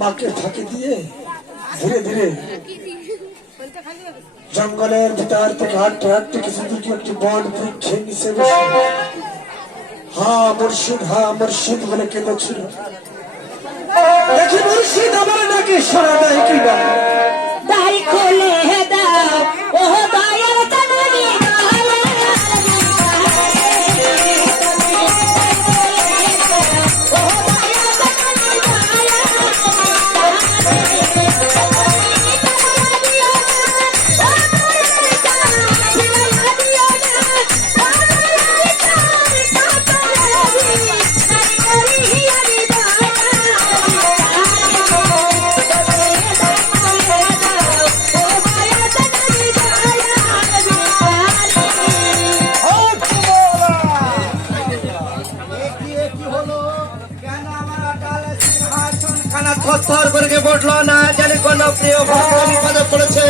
মাকে ফাঁকি দিয়ে ধীরে ধীরে জঙ্গলের ভিতর থেকে হাঁটতে হাঁটতে কিছু দূর একটি বড় বৃক্ষের নিচে বসে। হা মুর্শিদ হা মুর্শিদ বলে কেঁদেছিল। দেখি মুর্শিদ, আমার নাকি সারা নাই কি থরথর করে না, জানি কোন প্রিয় ভক্ত বিপদে পড়েছে।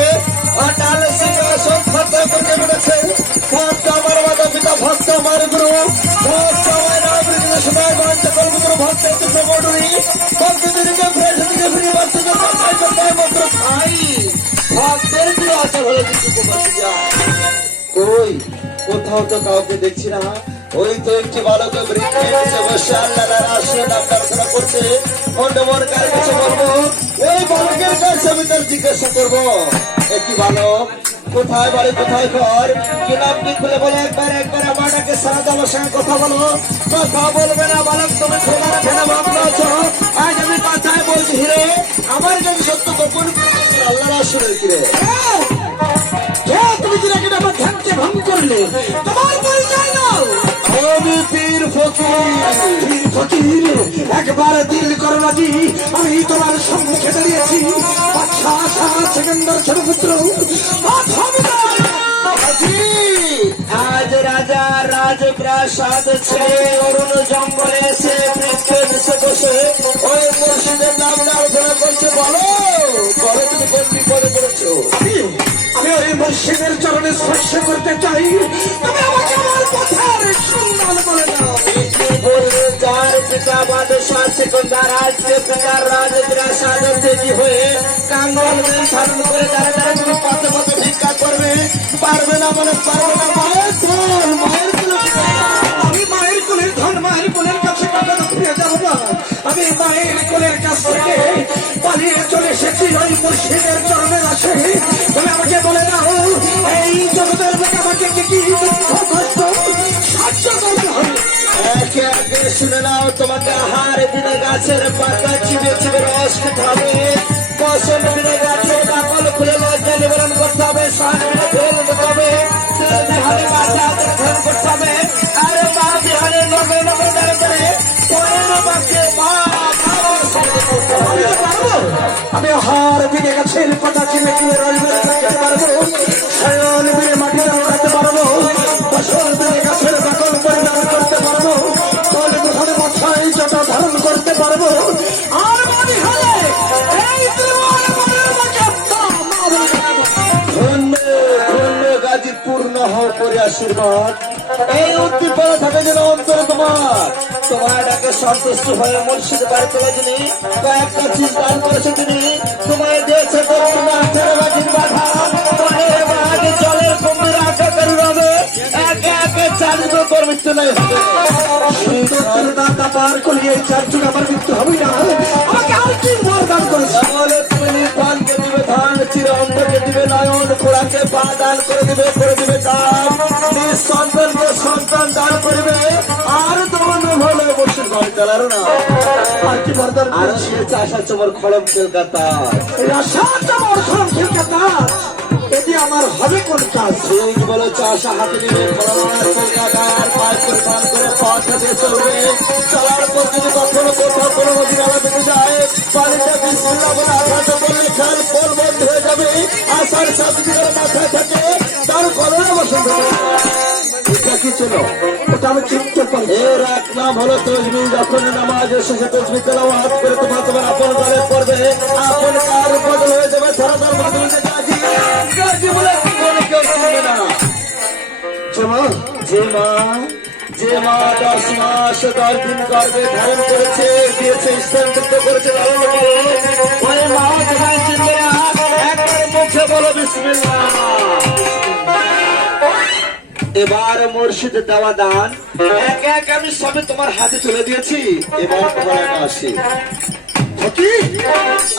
ভক্ত খাই। কোথাও তো কাউকে দেখছি না। ওই তো একটি বালক বৃক্ষের বসে আল্লাহ আসলে নাম প্রার্থনা করছে। মনে মন কার কাছে বলব ওই বালকের কাছে আমি তার জিজ্ঞাসা করব। একটি বালক? কোথায় বাড়ি, কোথায় ঘর? কি নাম কি খুলে বলে, একবার একবার আমাটাকে সারা আমার সঙ্গে কথা বলো। কথা বলবে না বালক, তুমি খোলা রাখে না আছো। আজ আমি কথায় বলছি, হিরে, আমার কাছে সত্য গোপন আল্লাহ আসলে কিরে? তুমি কি নাকি আমার ধ্যানকে ভঙ্গ করলে? তোমার পরিচয় নাও আমি পীর ফকির। ফকির একবার দিল করো নাকি? আমি তোমার সম্মুখে দাঁড়িয়েছি। আচ্ছা সারা সেকেন্ডার ছোট পুত্র আজ রাজা রাজপ্রাসাদ ছেড়ে অরুণ জঙ্গলে এসে বৃক্ষে মিশে বসে ওই মুর্শিদের নাম আলোচনা করছে বলো বলো তুমি কোন বিপদে পড়েছো? আমি- ওই মসজিদের চরণে স্পর্শ করতে চাই। রাজপ্রাসাদ হয়ে কাঙ্গল ভিক্ষা করবে, পারবে না মানে পারবে আমি মায়ের কোলের ধন, মায়ের কাছে কখনো ফিরে যাব না আমি মায়ের কোলের কাছ থেকে চলে এসেছি, ওই মুর্শিদের চরণে আসে। তুমি আমাকে বলে দাও, এই জগতের লোক আমাকে কি দুঃখ শুনে নাও তোমাকে আহার দিনে গাছের পাতা চিবে চিবে রস খেতে হবে। ফসল দিনে গাছের বাকল খুলে লজ্জা নিবারণ করতে হবে মিলে ফেল হবে। বিহারে মাথা করতে হবে। আর মা বিহারে নগে নগে দাঁড়ে দাঁড়ে পরের বাক্যে মা আমি হার দিকে গাছের পাতা চিনে চিনে রসবের রাখতে পারব। ধন্য গাজীপুর নহর করে আশীর্বাদ। এই উদ্দীপনা থাকে যেন অন্তর তোমার। তোমার ডাকে সন্তুষ্ট হয়ে মুর্শিদ বার করে যিনি, কয়েকটা চিজ দান করেছে তিনি। তোমায় দিয়েছে জলের কুমির কর্মিত্ব নাই হবে। দাদা পার করলে এই চার যুগ আমার মৃত্যু হবে না। পা দান করে দিবে করে দিবে কাম নিঃসন্তানকে সন্তান দান করবে আর তোমার হলে বসে ঘর চালারো না আর কি বরদান আর সে চাষা চমর খড়ম কলকাতা। এই আশাটা বর্ষণ ঠিকানা এটি আমার হবে কোন কাজ? ঠিক বলো চাষা হাতে নিবে খড়মার কলকাতার পাঁচ করে পান করে পথ থেকে চলবে। চলার পর যদি কখনো কোথাও কোনো যায় পানিটা বিসমিল্লাহ বলে আঘাত এর এক নাম হলো তসবি, যখন নামাজ শেষে তসবি তেলাওয়াত করে তোমার তোমার আপন দলে পড়বে। আপন কার বদল হয়ে যাবে? ধরা ধর বদল যে মা যে মা দশ মাস দশ দিন গর্ভে ধারণ করেছে, দিয়েছে স্থানান্তরিত করেছে মুখে বলো বিসমিল্লাহ। এবার মুর্শিদ দেওয়া দান। এক এক আমি সবে তোমার হাতে তুলে দিয়েছি। এবার তোমার আমি আসি।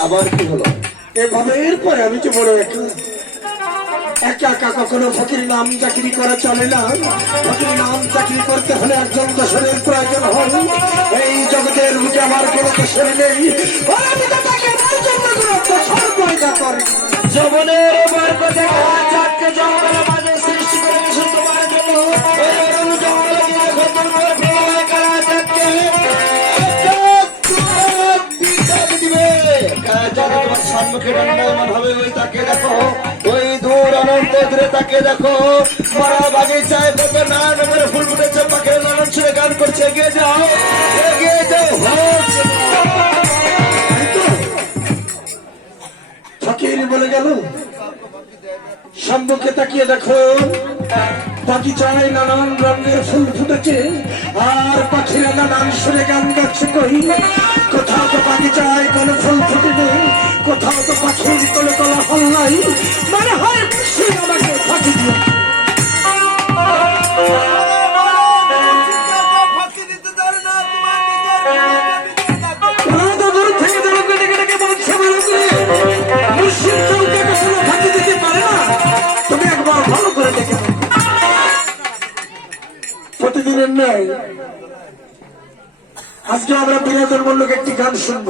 আবার কি হলো? এভাবে এরপরে আমি যে বড় একা একা একা কখনো ফকির নাম চাকরি করা চলে না। ফকির নাম চাকরি করতে হলে একজন দশরের প্রয়োজন হয়। এই জগতের বুকে আমার কোনো দশর নেই। আমি তো তাকে আমার জন্য তোমার সম্মুখে দণ্ডায়মান হবে ওই তাকে দেখো। ওই ফুটেছে তো? ফকির বলে গেল তাকিয়ে দেখো নানান রঙের ফুল ফুটেছে, আর পাখিরা নানান সুরে গান গাচ্ছে কই? কোথাও তো বাগিচায় কোনো ফুল ফুটেনি। কোথাও তো পাখির কোনো কলা ফল নাই। মানে হয় সে আমাকে ফাঁকি দিয়ে। প্রতিদিনের ন্যায়, আজকে আমরা বিনোদন মূল্যকে একটি গান শুনব।